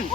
1.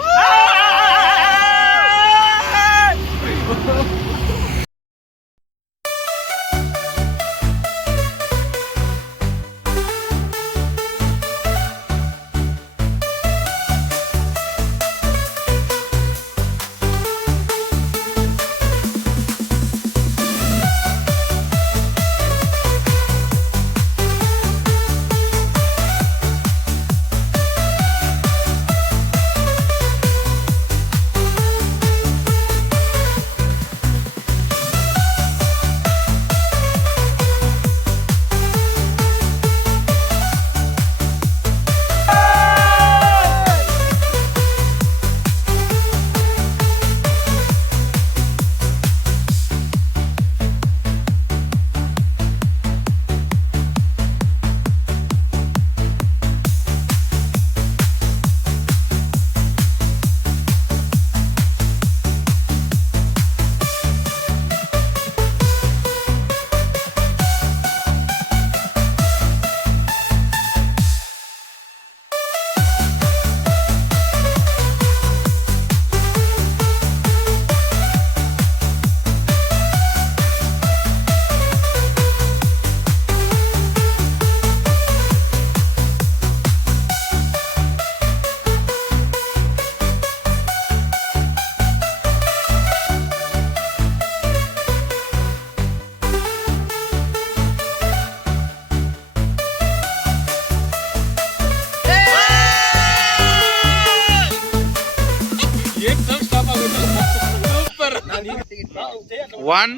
One,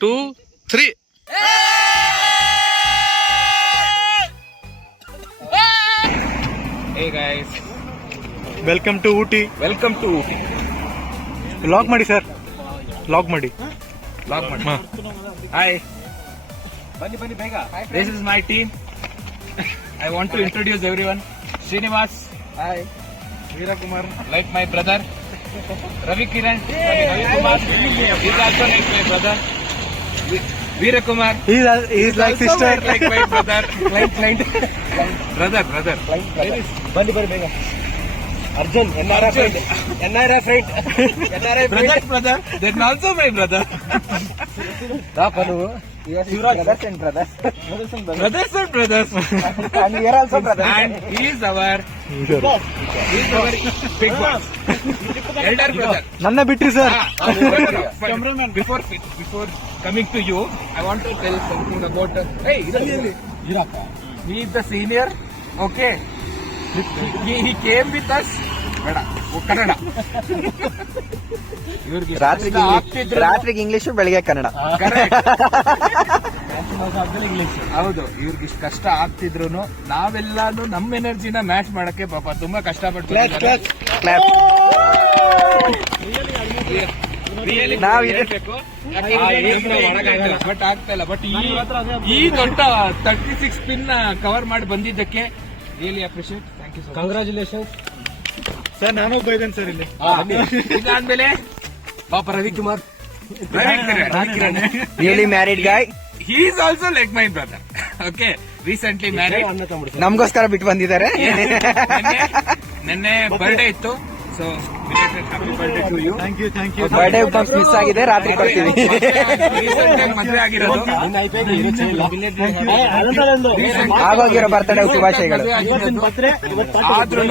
two, three. Hey guys, welcome to Ooty. welcome to Ooty. Vlog ಮಾಡಿ sir, vlog ಮಾಡಿ. Vlog ಮಾಡಿ. ಹಾ. Hi. Bani bega. This is my team. I want to introduce everyone. Srinivas. Hi. Veerakumar. Like my brother. Ravi Kiran. Ravi Kumar. He's also like my brother. Veerakumar. He's like sister. Like my brother. Client. Brother. ಬನ್ನಿ ಬೇಗ. Arjun NRI friend. Brother. Then also my brother. ರಾಪನು brothers and brothers. Brothers and brothers. And we are also brothers. And he is our big boss. Elder brother. ನನ್ನ ಬಿಟ್ರಿ sir. Before coming to you, I want to tell something about. Hey, he is the senior. Okay. He came with us. Kannada. ಇವ್ರಿಗೆ ರಾತ್ರಿಗೆ English ಬೆಳಿಗ್ಗೆ ಕನ್ನಡ. ಹೌದು, ಇವ್ರಿಗೆ ಇಷ್ಟು ಕಷ್ಟ ಆಗ್ತಿದ್ರು ನಾವೆಲ್ಲಾನು ನಮ್ಮ ಎನರ್ಜಿನ ಮ್ಯಾಚ್ ಮಾಡಕ್ಕೆ ಪಾಪ ತುಂಬಾ ಕಷ್ಟಪಟ್ಟು ಬಟ್ ಆಗ್ತಾ ಇಲ್ಲ. ಬಟ್ ಈ ದೊಡ್ಡ 36 ಪಿನ್ ಕವರ್ ಮಾಡಿ ಬಂದಿದ್ದಕ್ಕೆ really appreciate. Thank you. Congratulation sir, ನಾನು ಬೈದೇನೆ ಸರ್ ಇಲ್ಲಿ. ಇದಾದ್ಮೇಲೆ ಪಾಪ Ravikumar. Really married guy. He is also like my brother. Okay, recently married. ನಮಗೋಸ್ಕರ ಬಿಟ್ಟು ಬಂದಿದ್ದಾರೆ. ನೆನ್ನೆ ಬರ್ಡೇ ಇತ್ತು, so happy birthday to you. Thank you. Birthday miss ಆಗಿದೆ, ರಾತ್ರಿ ಕೊಡ್ತೀವಿ. ಮದುವೆ ಆಗಿರೋದು, ಆಗೋಗಿರೋ ಬರ್ತಡೇ ಶುಭಾಶಯಗಳು. ಆದ್ರೂ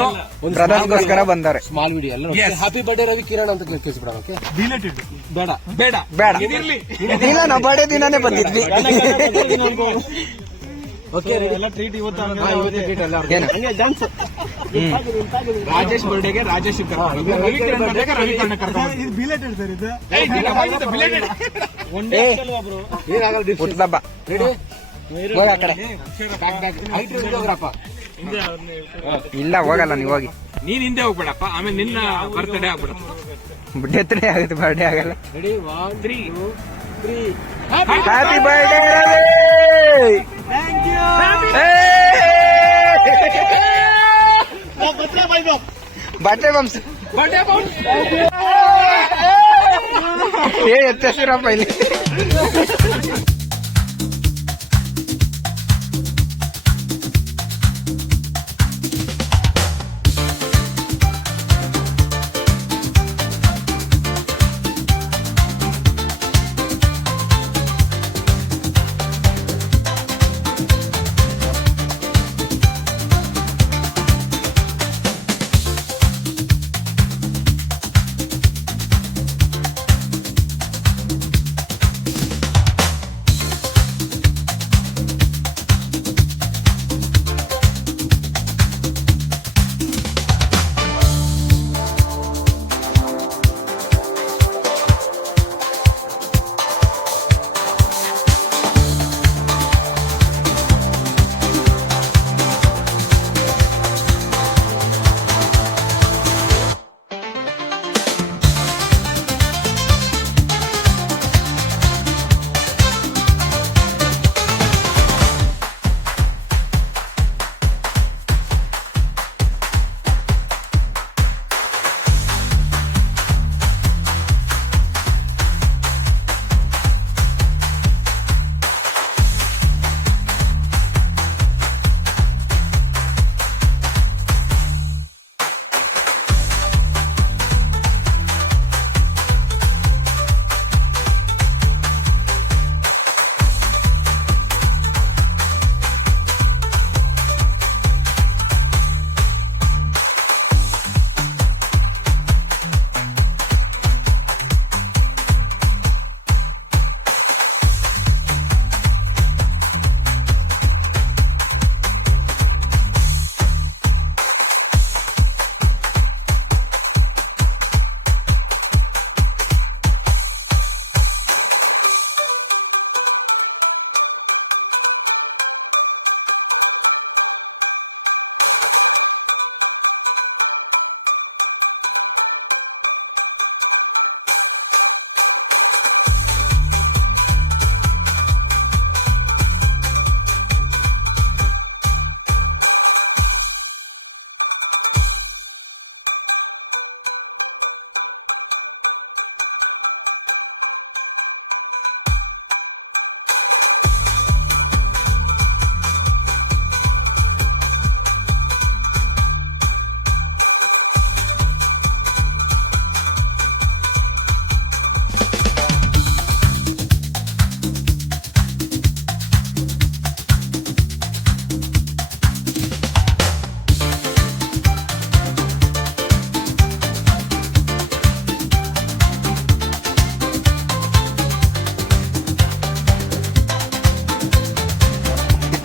ಬ್ರದರ್ಸ್ಗೋಸ್ಕರ ಬಂದವ್ರೆ. ಸ್ಮಾಲ್ ವಿಡಿಯೋ ಎಲ್ಲ ಹ್ಯಾಪಿ ಬರ್ಡೇ ರವಿ ಕಿರಣ್ ಅಂತ ಕೇಳಿಸ್ಬಿಡೋಣ. Okay, deleted. ಬೇಡ ಬೇಡ ಇಲ್ಲ, ನಾವು ಬರ್ಡೇ ದಿನಾನೇ ಬಂದಿದ್ವಿ. ಓಕೆ, ಎಲ್ಲ ಟ್ರೀಟ್ ಇವತ್ತು ಏನು ರಾಜೇಶ್ ಬರ್ಡೇಗೆ ರಾಜೇಶ್ ರವಿ ಕಿರಣ್ ಬರ್ಡೇಗೆ ರವಿ ಕಿರಣ್ ಕರ್ಕೊಂಡು ಇದು ಬಿಲೇಟೆಡ್ ಸರ್. ಇದು ಹುಟ್ಟದಬ್ಬ. ಹೋಗಿ ಆ ಕಡೆ. ಇಲ್ಲ, ಹೋಗಲ್ಲ, ನೀವು ಹೋಗಿ. ನೀನ್ ಹಿಂದೆ ಹೋಗ್ಬೇಡಪ್ಪ, ಆಮೇಲೆ ನಿನ್ನ ಬರ್ತ್ಡೇ ಆಗ್ಬಿಡಪ್ಪ. ಬುಡ್ಡೆ ಆಗುತ್ತೆ, ಬರ್ಡೇ ಆಗಲ್ಲ. Ready 1 2 3. Happy birthday Ravi. Thank you. ಬಟ್ಟೆ ಬಂಸ್ ಎತ್ತಸಿರಪ್ಪ ಇಲ್ಲಿ.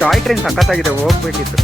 ಟಾಯ್ ಟ್ರೈನ್ ಸಖತ್ತಾಗಿದೆ, ಹೋಗ್ಬೇಕಿತ್ತು.